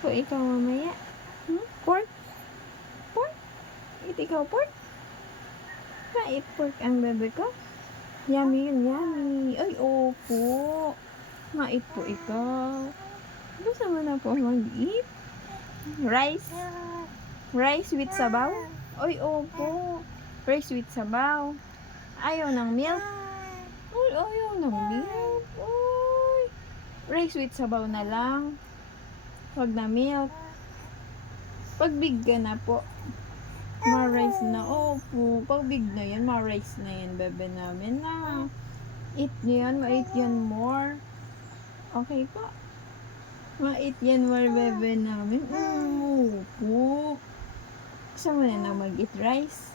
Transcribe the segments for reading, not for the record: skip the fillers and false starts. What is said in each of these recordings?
po ikaw mamaya. Pork? Pork? Eat ikaw pork? Ma-eat pork ang bebe ko? Yummy yun, yummy. Ay, opo. Ma-eat po ikaw. Gusto mo na po mag-eat? Rice? Rice with sabaw? Ay, opo. Rice with sabaw. Ayaw ng milk? Ay, ayaw ng milk. Ay. Rice with sabaw na lang. Wag na milk. Pag big ka na po, ma-rice na. Opo. Pag big na yan, ma-rice na yan, bebe namin na. Eat nyo yan, ma-eat yan more. Okay po. Ma-eat yan more, bebe namin. Opo. Gusto mo na mag-eat rice?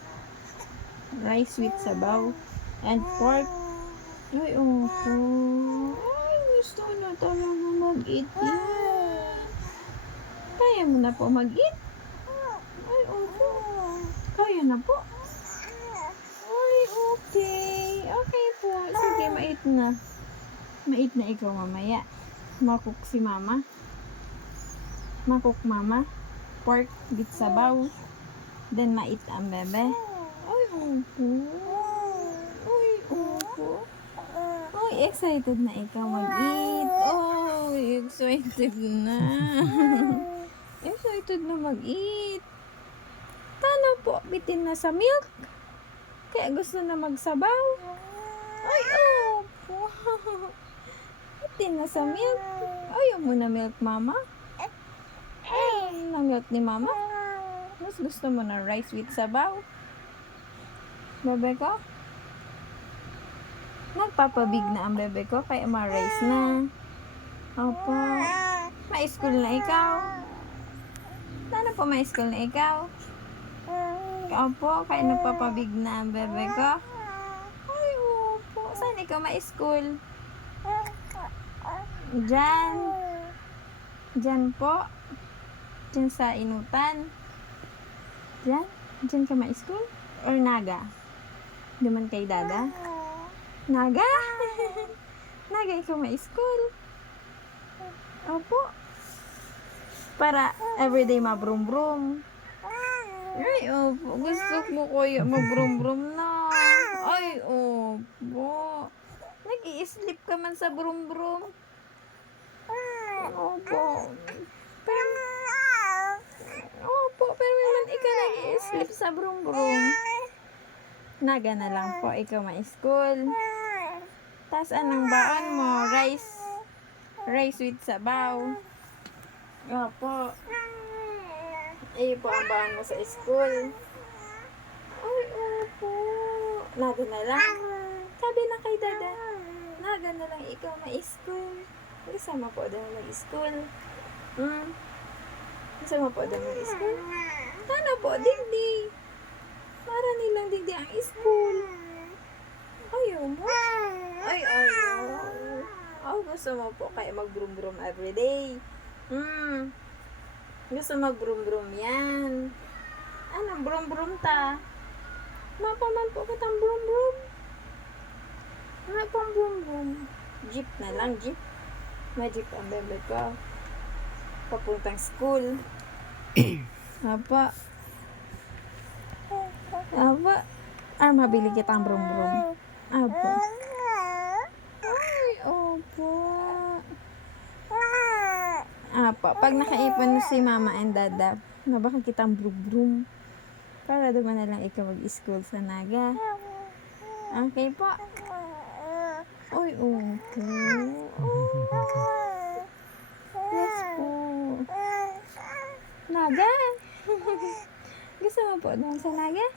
Rice with sabaw. And pork. Ay, opo. Ay, gusto na talaga mag-eat yan. Kaya mo na po mag-eat? Ay, opo. Kaya na po. Ay, okay. Okay po. Sige, ma-eat na. Ma-eat na ikaw mamaya. Makuk si mama. Makuk mama. Pork with sabaw. Then ma-eat ang bebe. Ay, opo. Ay, opo. Ay, excited na ikaw mag-eat. Ay, excited na. Excited na mag-eat. Tana po, bitin na sa milk. Kaya gusto na magsabaw. Ay, opo. Bitin na sa milk. Ayaw mo na milk, mama? Ayaw na milk ni mama? Mas gusto mo na rice with sabaw? Bebe ko? Nagpapabig na ang bebe ko, kaya ma-rice na. Opo. Ma-school na ikaw. Ano po ma-school na ikaw? Opo, kaya nagpapabig na ang bebe ko. Ay, opo. Saan ikaw ma-school? Diyan. Diyan po. Diyan sa inutan. Diyan? Diyan ka ma-school? Or Naga? Duman kay dada? Naga? Naga ikaw ma-school? Opo. Para everyday ma-brum-brum. Ay, opo. Gusto mo kuya mag-brum-brum na. Ay, opo. Nag-i-sleep ka man sa brum-brum. Opo. Opo, pero naman ikaw nag-i-sleep sa brum-brum. Naga na lang po, ikaw ma-school. Tas anong baon mo? Rice. Rice with sabaw. Opo. Eh po ang baon mo sa school. Ay, opo. Naga na lang. Sabi na kay dada. Naga na lang ikaw ma-school. Kasama po daw mag-school. Kasama po daw mag-school. Sana po, digdi. Para nilang digdi ang school. Ayaw mo? Ay, ayaw. Oh, gusto mo po kaya mag-brum-brum everyday. Gusto mag-brum-brum yan. Anong brum-brum ta? Mapaman po kitang brum-brum. Ano pang brum-brum? Jeep na lang, jeep. Ma-jeep ang bebe ko. Papuntang school. Apa? Apa? Ay, mabili kitang brum-brum. Apa? Ay, opo. Apa? Pag nakaipon na si mama and dada, nabakan kitang brum-brum. Para doon na lang ikaw mag-school sa Naga. Okay po. Ay, opo. Yes po. Naga? Gusto mo po doon sa Naga?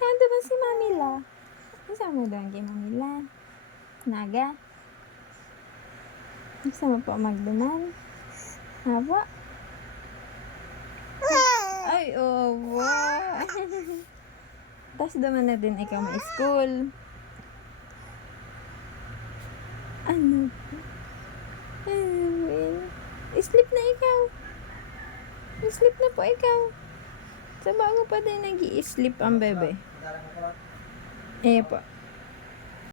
Handa ba si Mamila? Gusto mo doon kay Mamila? Naga? Gusto mo po magduman? Apo? Ay, opo. Tapos naman na din ikaw ma-school. Ano? Sleep na ikaw. Sleep na po ikaw. Sa bago pa din nag-i-sleep ang bebe. Eh po.